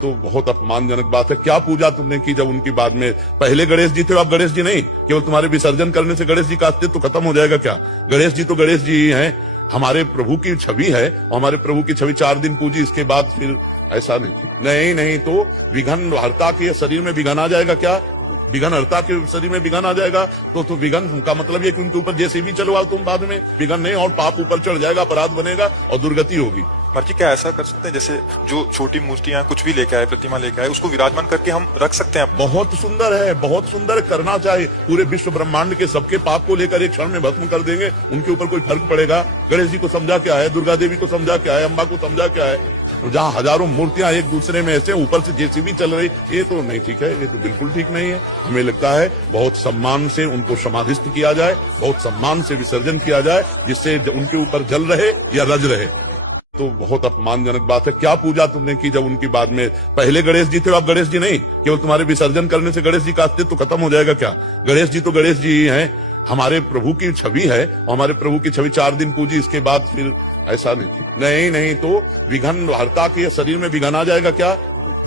तो बहुत अपमानजनक बात है। क्या पूजा तुमने की जब उनकी बाद में? पहले गणेश जी थे, अब गणेश जी नहीं। केवल तुम्हारे विसर्जन करने से गणेश जी का अस्तित्व तो खत्म हो जाएगा क्या? गणेश जी तो गणेश जी ही हैं। हमारे प्रभु की छवि है और हमारे प्रभु की छवि 4 दिन पूजी, इसके बाद फिर ऐसा नहीं नहीं तो विघन हरता के शरीर में विघन आ जाएगा क्या? विघन हरता के शरीर में विघन आ जाएगा तो विघन का मतलब ये कि उनके ऊपर जैसे भी चलवाओ तुम बाद में विघन नहीं, और पाप ऊपर चढ़ जाएगा, अपराध बनेगा और दुर्गति होगी। मर्जी क्या ऐसा कर सकते हैं जैसे जो छोटी मूर्तियां कुछ भी लेके आए, प्रतिमा लेके आए, उसको विराजमान करके हम रख सकते हैं? बहुत सुंदर है, बहुत सुंदर करना चाहिए। पूरे विश्व ब्रह्मांड के सबके पाप को लेकर एक क्षण में भस्म कर देंगे, उनके ऊपर कोई फर्क पड़ेगा? गणेश जी को समझा क्या है, दुर्गा देवी को समझा क्या है, अम्बा को समझा क्या है? जहाँ हजारों मूर्तियां एक दूसरे में ऐसे ऊपर से जेसीबी चल रही, ये तो नहीं ठीक है, ये तो बिल्कुल ठीक नहीं है। हमें लगता है बहुत सम्मान से उनको समाधिस्थ किया जाए, बहुत सम्मान से विसर्जन किया जाए, जिससे उनके ऊपर जल रहे या रज रहे। तो बहुत अपमानजनक बात है। क्या पूजा तुमने की जब उनकी बाद में? पहले गणेश जी थे, अब गणेश जी नहीं। केवल तुम्हारे विसर्जन करने से गणेश जी का अस्तित्व तो खत्म हो जाएगा क्या? गणेश जी तो गणेश जी ही हैं। हमारे प्रभु की छवि है और हमारे प्रभु की छवि 4 दिन पूजी, इसके बाद फिर ऐसा नहीं नहीं तो विघन हरता के शरीर में विघन आ जाएगा क्या?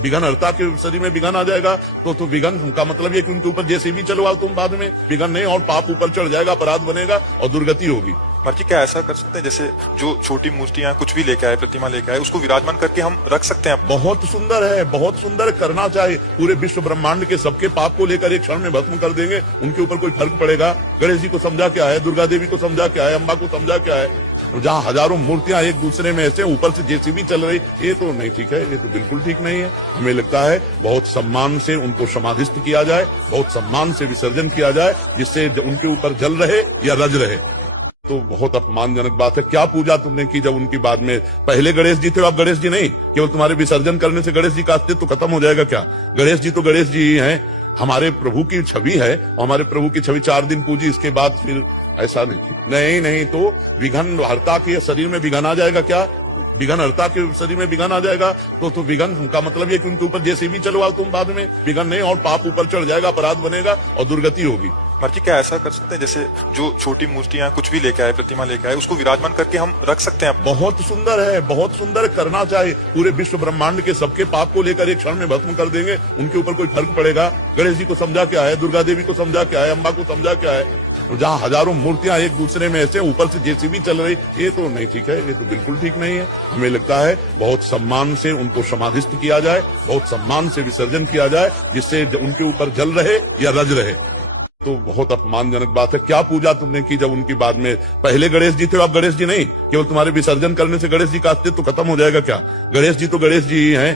विघन हरता के शरीर में विघन आ जाएगा तो विघन का मतलब ये कि उनके ऊपर जैसे भी चलवाओ तुम बाद में विघन नहीं, और पाप ऊपर चढ़ जाएगा, अपराध बनेगा और दुर्गति होगी। मर्जी क्या ऐसा कर सकते हैं जैसे जो छोटी मूर्तियां कुछ भी लेके आए, प्रतिमा लेके आए, उसको विराजमान करके हम रख सकते हैं? बहुत सुंदर है, बहुत सुंदर करना चाहिए। पूरे विश्व ब्रह्मांड के सबके पाप को लेकर एक क्षण में भस्म कर देंगे, उनके ऊपर कोई फर्क पड़ेगा? गणेश जी को समझा क्या है, दुर्गा देवी को समझा क्या है, अम्बा को समझा क्या है? जहाँ हजारों मूर्तियां एक दूसरे में ऐसे ऊपर से जेसीबी चल रही, ये तो नहीं ठीक है, ये तो बिल्कुल ठीक नहीं है। हमें लगता है बहुत सम्मान से उनको समाधिस्थ किया जाए, बहुत सम्मान से विसर्जन किया जाए, जिससे उनके ऊपर जल रहे या रज रहे। तो बहुत अपमानजनक बात है। क्या पूजा तुमने की जब उनकी बाद में? पहले गणेश जी थे, अब गणेश जी नहीं। केवल तुम्हारे विसर्जन करने से गणेश जी का अस्तित्व तो खत्म हो जाएगा क्या? गणेश जी तो गणेश जी ही हैं। हमारे प्रभु की छवि है और हमारे प्रभु की छवि 4 दिन पूजी, इसके बाद फिर ऐसा नहीं नहीं तो विघन हरता के शरीर में विघन आ जाएगा क्या? विघन हरता के शरीर में विघन आ जाएगा तो विघन का मतलब ये कि उनके ऊपर जैसे भी चलवाओ तुम बाद में विघन नहीं, और पाप ऊपर चढ़ जाएगा, अपराध बनेगा और दुर्गति होगी। मर्जी क्या ऐसा कर सकते हैं जैसे जो छोटी मूर्तियां कुछ भी लेके आए, प्रतिमा लेके आए, उसको विराजमान करके हम रख सकते हैं? बहुत सुंदर है, बहुत सुंदर करना चाहिए। पूरे विश्व ब्रह्मांड के सबके पाप को लेकर एक क्षण में भस्म कर देंगे, उनके ऊपर कोई फर्क पड़ेगा? गणेश जी को समझा क्या है, दुर्गा देवी को समझा क्या है, अम्बा को समझा क्या है? जहाँ हजारों मूर्तियां एक दूसरे में ऐसे ऊपर से जेसीबी चल रही, ये तो नहीं ठीक है, ये तो बिल्कुल ठीक नहीं है। हमें लगता है बहुत सम्मान से उनको समाधिस्थ किया जाए, बहुत सम्मान से विसर्जन किया जाए, जिससे उनके ऊपर जल रहे या रज रहे। तो बहुत अपमानजनक बात है। क्या पूजा तुमने की जब उनकी बाद में? पहले गणेश जी थे, अब गणेश जी नहीं। केवल तुम्हारे विसर्जन करने से गणेश जी का अस्तित्व तो खत्म हो जाएगा क्या? गणेश जी तो गणेश जी ही हैं।